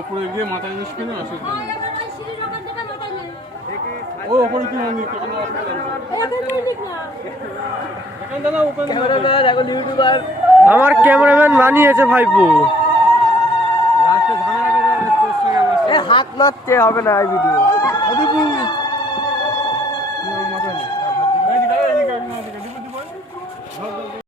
উপরে গিয়ে মাথায় জিনিস কিনে অসুবিধা নেই। ও ওপরে কি মন্দির আমার ক্যামেরাম্যান বানিয়েছে ভাইপু। হাত মারতে হবে না এই ভিডিও।